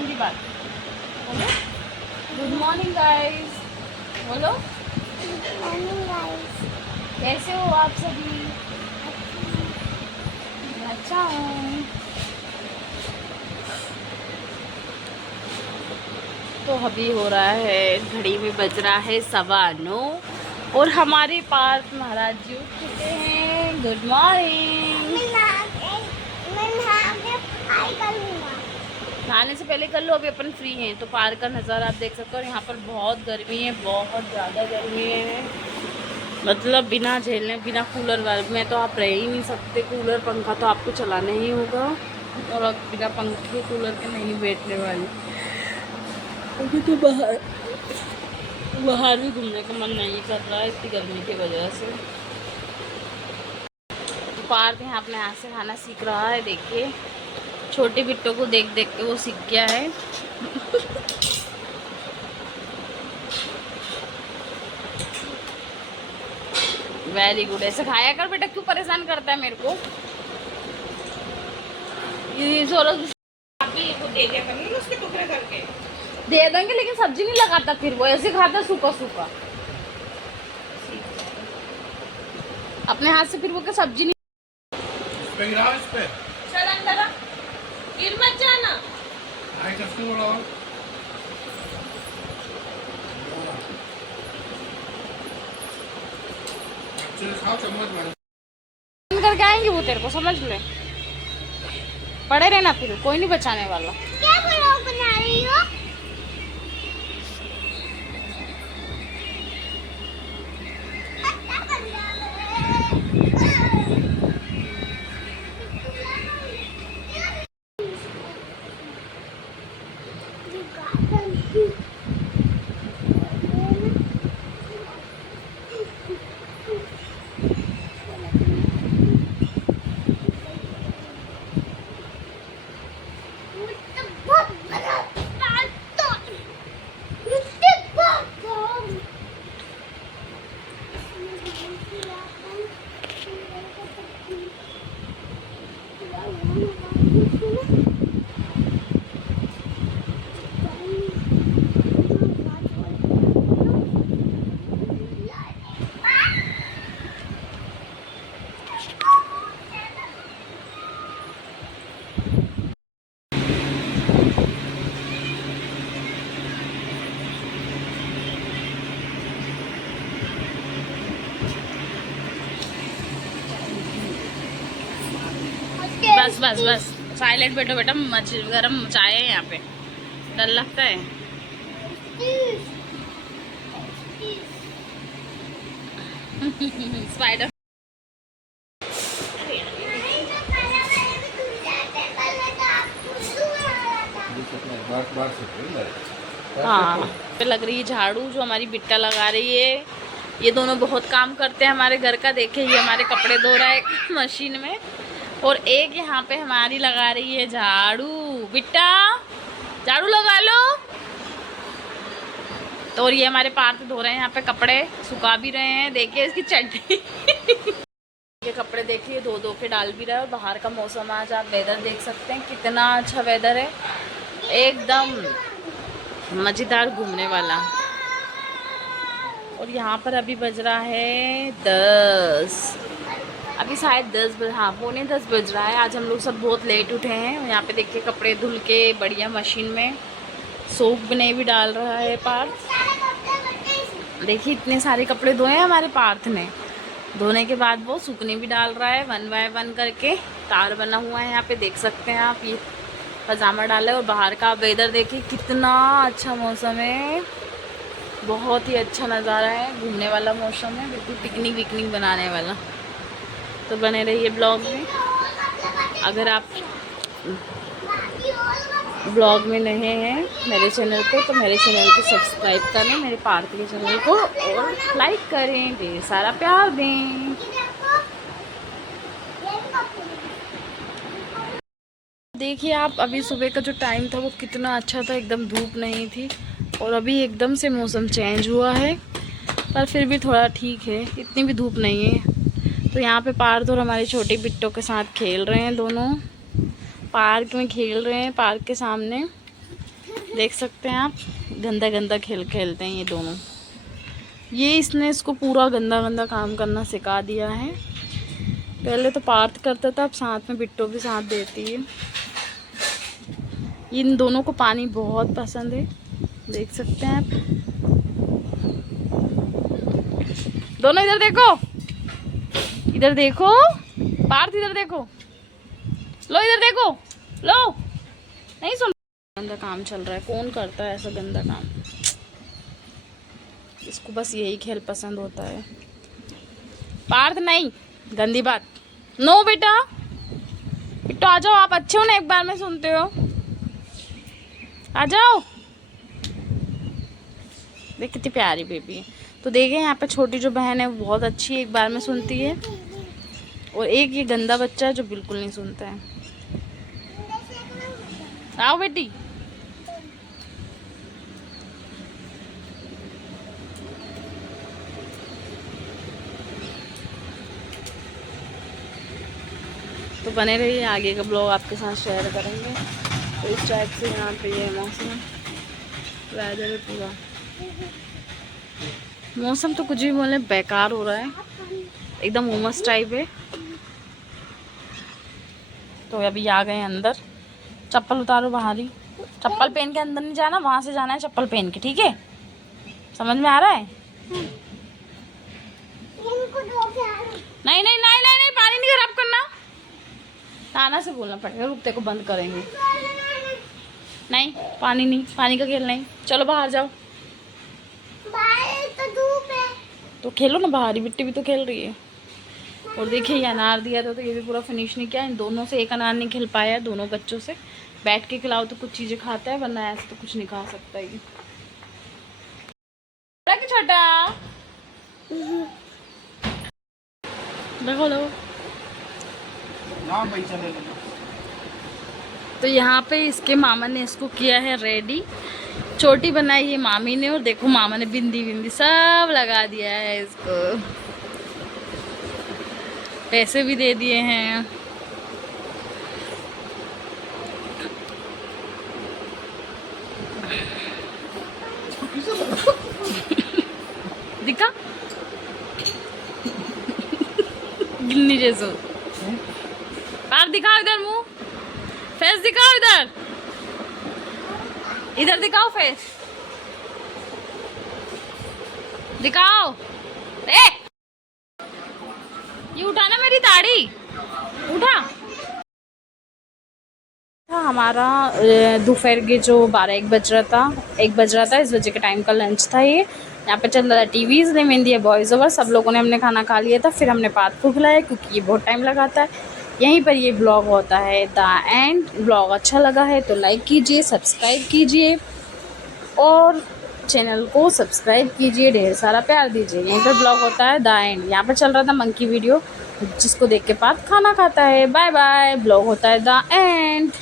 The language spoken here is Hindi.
गंदी बात। बोलो गुड मॉर्निंग गाइस। बोलो मॉर्निंग गाइस। कैसे हो आप सभी? अच्छा हूँ। तो अभी हो रहा है, घड़ी में बज रहा है 9:15 और हमारे पार्थ महाराज जी उठ चुके हैं। Good morning. नहाने से पहले कर लो, अभी अपन फ्री हैं। तो पार्क का नज़ारा आप देख सकते हो। और यहाँ पर बहुत गर्मी है, बहुत ज़्यादा गर्मी है। मतलब बिना झेलने, बिना कूलर वाले में तो आप रह ही नहीं सकते। कूलर पंखा तो आपको चलाना ही होगा, और अब बिना पंखे कूलर के नहीं बैठने वाली। अभी तो बाहर भी घूमने का मन नहीं कर रहा है इतनी गर्मी की वजह से। तो पार्थ यहाँ अपने हाथ से खाना सीख रहा है। देखिए छोटे बिट्टों को देख देख के वो सीख गया है। Very good. ऐसे खाया कर बेटा, क्यों परेशान करता है मेरे को? ये दे दिया करेंगे उसके टुकड़े करके दे देंगे, लेकिन सब्जी नहीं लगाता, फिर वो ऐसे खाता सूखा सूखा अपने हाथ से। फिर वो क्या सब्जी नहीं। इस पे चल अंदर आ, गिर मत जाना। बंद करके आएंगे वो, तेरे को समझ ले। पड़े रहना, फिर कोई नहीं बचाने वाला। क्या ब्लॉग बना रही हो? बस बस बस साइलेंट बैठो बेटा, गरम चाय है यहाँ पे। डर लगता है। स्पाइडर। हाँ पे लग रही है झाड़ू, जो हमारी बिट्टा लगा रही है। ये दोनों बहुत काम करते हैं हमारे घर का। देखे ये हमारे कपड़े धो रहा है मशीन में, और एक यहाँ पे हमारी लगा रही है झाड़ू। बिट्टा झाड़ू लगा लो। तो और ये हमारे पार्थ धो रहे हैं यहाँ पे कपड़े, सुखा भी रहे हैं। देखिए इसकी चड्डी ये कपड़े देखिए धो धो के डाल भी रहा है। और बाहर का मौसम, आज आप वेदर देख सकते हैं, कितना अच्छा वेदर है, एकदम मज़ेदार घूमने वाला। और यहाँ पर अभी बज रहा है 10, अभी शायद 10 बज, हाँ 9:45 बज रहा है। आज हम लोग सब बहुत लेट उठे हैं। यहाँ पे देखिए कपड़े धुल के बढ़िया मशीन में, सोप बने भी डाल रहा है पार्थ। देखिए इतने सारे कपड़े धोए हैं हमारे पार्थ ने। धोने के बाद वो सूखने भी डाल रहा है, 1 बाय 1 करके। तार बना हुआ है यहाँ पे, देख सकते हैं आप। ये पजामा डाला है। और बाहर का वेदर देखिए, कितना अच्छा मौसम है, बहुत ही अच्छा नज़ारा है, घूमने वाला मौसम है, बिल्कुल पिकनिक विकनिक बनाने वाला। तो बने रहिए ब्लॉग में। अगर आप ब्लॉग में नए हैं मेरे चैनल पे, तो मेरे चैनल को सब्सक्राइब करें, मेरे पार्थ के चैनल को, और लाइक करें, ढेर सारा प्यार दें। देखिए आप, अभी सुबह का जो टाइम था वो कितना अच्छा था, एकदम धूप नहीं थी। और अभी एकदम से मौसम चेंज हुआ है, पर फिर भी थोड़ा ठीक है, इतनी भी धूप नहीं है। तो यहाँ पे पार्थ और हमारे छोटे बिट्टों के साथ खेल रहे हैं। दोनों पार्क में खेल रहे हैं, पार्क के सामने। देख सकते हैं आप, गंदा गंदा खेलते हैं ये दोनों। ये इसने इसको पूरा गंदा गंदा काम करना सिखा दिया है। पहले तो पार्थ करता था, अब साथ में बिट्टो भी साथ देती है। इन दोनों को पानी बहुत पसंद है, देख सकते हैं आप। दोनों इधर देखो, इधर देखो पार्थ, इधर देखो, लो इधर देखो, लो। नहीं सुन, गंदा काम चल रहा है। कौन करता है ऐसा गंदा काम? इसको बस यही खेल पसंद होता है। पार्थ नहीं, गंदी बात। नो बेटा, बिट्टो आ जाओ, आप अच्छे हो ना, एक बार में सुनते हो, आ जाओ। देख कितनी प्यारी बेबी है। तो देखें यहाँ पे छोटी जो बहन है वो बहुत अच्छी है, एक बार में सुनती है, और एक ये गंदा बच्चा है जो बिल्कुल नहीं सुनता है। आओ बेटी। तो बने रहिए, आगे का ब्लॉग आपके साथ शेयर करेंगे। तो इस टाइप से यहाँ पे ये मौसम, वेदर है पूरा। मौसम तो कुछ भी बोले बेकार हो रहा है, एकदम उमस टाइप है। तो अभी आ गए अंदर। चप्पल उतारो बाहर ही, चप्पल पहन के अंदर नहीं जाना, वहाँ से जाना है चप्पल पहन के, ठीक है? समझ में आ रहा है? नहीं नहीं नहीं नहीं नहीं, पानी नहीं खराब करना। ताना से बोलना पड़ेगा, रुकते को बंद करेंगे। नहीं पानी नहीं, पानी का खेल नहीं। चलो बाहर जाओ, बाहर तो धूप है। तो खेलो ना बाहर ही, बिट्टी भी तो खेल रही है। और देखिए ये अनार दिया था तो ये भी पूरा फिनिश नहीं किया। इन दोनों से एक अनार नहीं खिल पाया, दोनों बच्चों से। बैठ के खिलाओ तो कुछ चीज़ें खाता है, वरना ऐसे तो कुछ नहीं खा सकता ये। बड़ा कि छोटा? देखो लो। ना भाई चले लो। तो यहाँ पे इसके मामा ने इसको किया है रेडी। चोटी बनाई है मामी ने, और देखो मामा ने बिंदी बिंदी सब लगा दिया है इसको। पैसे भी दे दिए हैं। दिखा गिन्नी जैसो। बाहर दिखाओ, इधर मुंह, फेस दिखाओ, इधर इधर दिखाओ, फेस दिखाओ। ए ये उठाना मेरी दाढ़ी, उठा। हमारा दोपहर के जो 12-1 बज रहा था, 1 बज रहा था, इस बजे के टाइम का लंच था ये। यहाँ पे चल रहा था टीवीज़ ने मेहंदी है बॉयज़ ओवर। सब लोगों ने हमने खाना खा लिया था, फिर हमने पार्थ को खिलाया क्योंकि ये बहुत टाइम लगाता है। यहीं पर ये ब्लॉग होता है द एंड। ब्लॉग अच्छा लगा है तो लाइक कीजिए, सब्सक्राइब कीजिए और चैनल को सब्सक्राइब कीजिए, ढेर सारा प्यार दीजिए। यहीं पर ब्लॉग होता है द एंड। यहाँ पर चल रहा था मंकी वीडियो, जिसको देख के पार्थ खाना खाता है। बाय बाय, ब्लॉग होता है द एंड।